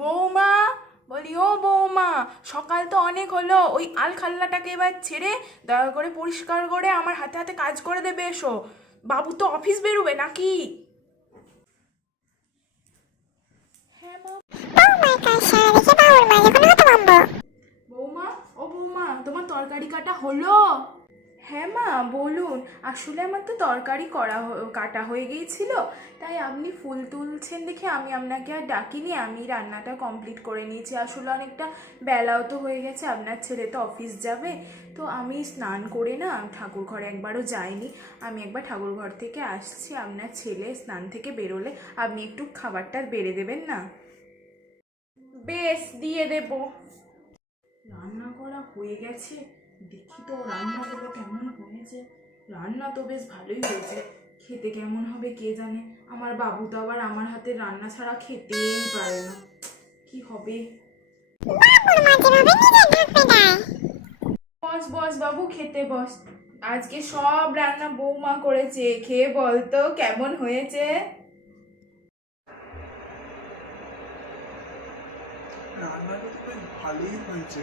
বৌমা, বলি ও বৌমা, সকাল তো অনেক হলো, ওই আলখাল্লাটাকে এবার ছেড়ে দয়া করে পরিষ্কার করে আমার হাতে হাতে কাজ করে দেবে। এসো, বাবু তো অফিস বেরোবে নাকি? হ্যাঁ মা। বৌমা, ও বৌমা, তোমার তরকারি কাটা হলো? হ্যাঁ মা বলুন। আসলে আমার তো তরকারি কাটা হয়ে গিয়েছিল, তাই আপনি ফুল তুলছেন দেখে আমি আপনাকে আর ডাকিনি, আমি রান্নাটা কমপ্লিট করে নিয়েছি। আসলে অনেকটা বেলাও তো হয়ে গেছে, আপনার ছেলে তো অফিস যাবে। তো আমি স্নান করে না ঠাকুর ঘরে একবারও যাইনি, আমি একবার ঠাকুর ঘর থেকে আসছি। আপনার ছেলে স্নান থেকে বেরোলে আপনি একটু খাবারটা বেড়ে দেবেন না? বেশ, দিয়ে দেবো। রান্না করা হয়ে গেছে, দেখি তো রান্নাগুলো কেমন হয়েছে। রান্না তো বেশ ভালোই হয়েছে, খেতে কেমন হবে কে জানে। আমার বাবু তো আবার আমার হাতে রান্না ছাড়া খেতেই পারে না, কি হবে। বস বস বাবু, খেতে বস। আজকে সব রান্না বৌমা করেছে, খেয়ে বলতো কেমন হয়েছে। রান্নাটা তো বেশ ভালোই হয়েছে।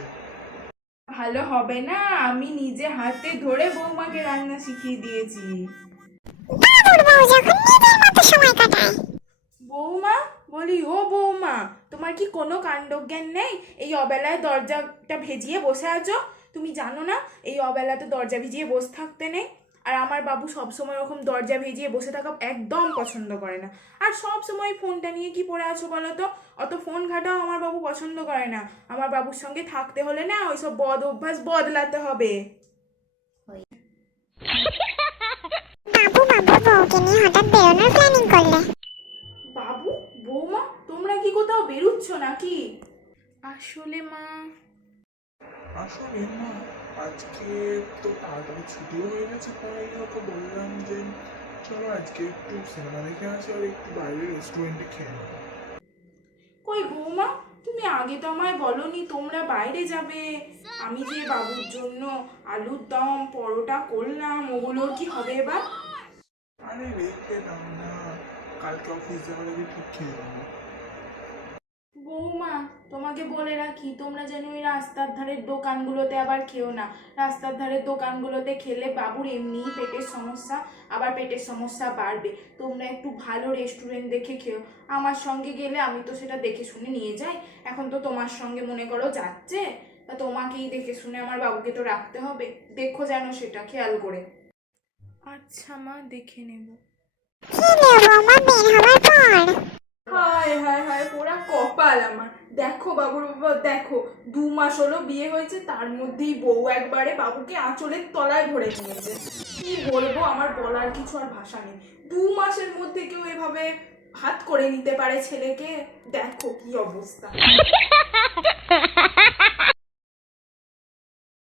ভালো হবে না, আমি নিজে হাতে ধরে বৌমাকে রান্না শিখিয়ে দিয়েছি। বৌমা, বলি ও বৌমা, তোমার কি কোনো কাণ্ডজ্ঞান নেই? এই অবেলায় দরজাটা ভেজিয়ে বসে আছো, তুমি জানো না এই অবেলাতে দরজা ভিজিয়ে বসে থাকতে নেই? আর আমার বাবু সবসময় ওরকম দরজা ভিজিয়ে বসে থাকা একদম পছন্দ করে না। আর সব সময় ফোনটা নিয়ে কি পড়ে আছো বলো তো? অত ফোন ঘাটাও আমার বাবু পছন্দ করে না। আমার বাবুর সঙ্গে থাকতে হলে না ওইসব বদ অভ্যাস বদলাতে হবে। বাবু, বৌমা, তোমরা কি কোথাও বেরুচ্ছ নাকি? আসলে মা, আসলে না, আজকে তো তাড়াতাড়ি ছুটিও হয়ে গেছে, তাই ওকে বললাম যে চলো আজকে একটু সিনেমা দেখে আসি আর একটু বাইরে রেস্টুরেন্টে খেয়ে নেবো। কই বৌমা, তুমি আগে তো আমায় বলনি তোমরা বাইরে যাবে। আমি যে বাবুর জন্য আলুর দম পরোটা করলাম, ওগুলোর কি হবে এবার? আরে রেখে দাও না, কালকে অফিস যাওয়ার আগে ঠিক খেয়ে নেবো। বৌমা, তোমাকে বলে রাখি, তোমরা যেন ওই রাস্তার ধারের দোকানগুলোতে আবার খেও না। রাস্তার ধারের দোকানগুলোতে খেলে বাবুর এমনিই পেটের সমস্যা, আবার পেটের সমস্যা বাড়বে। তোমরা একটু ভালো রেস্টুরেন্ট দেখে খেও। আমার সঙ্গে গেলে আমি তো সেটা দেখে শুনে নিয়ে যাই। এখন তো তোমার সঙ্গে মনে করো যাচ্ছে, তা তোমাকেই দেখে শুনে আমার বাবুকে তো রাখতে হবে। দেখো যেন সেটা খেয়াল করে। আচ্ছা মা, দেখে নেব। হায় হায় হায়, পোড়া কপাল আমার। দেখো বাবুর বাবা, দেখো 2 মাস হলো বিয়ে হয়েছে, তার মধ্যেই বউ একবারে বাবুকে আঁচলের তলায় ভরে নিয়েছে। কি বলবো, আমার বলার কিছু আর ভাষা নেই। 2 মাসের মধ্যে কেউ এভাবে হাত করে নিতে পারে ছেলেকে? দেখো কি অবস্থা।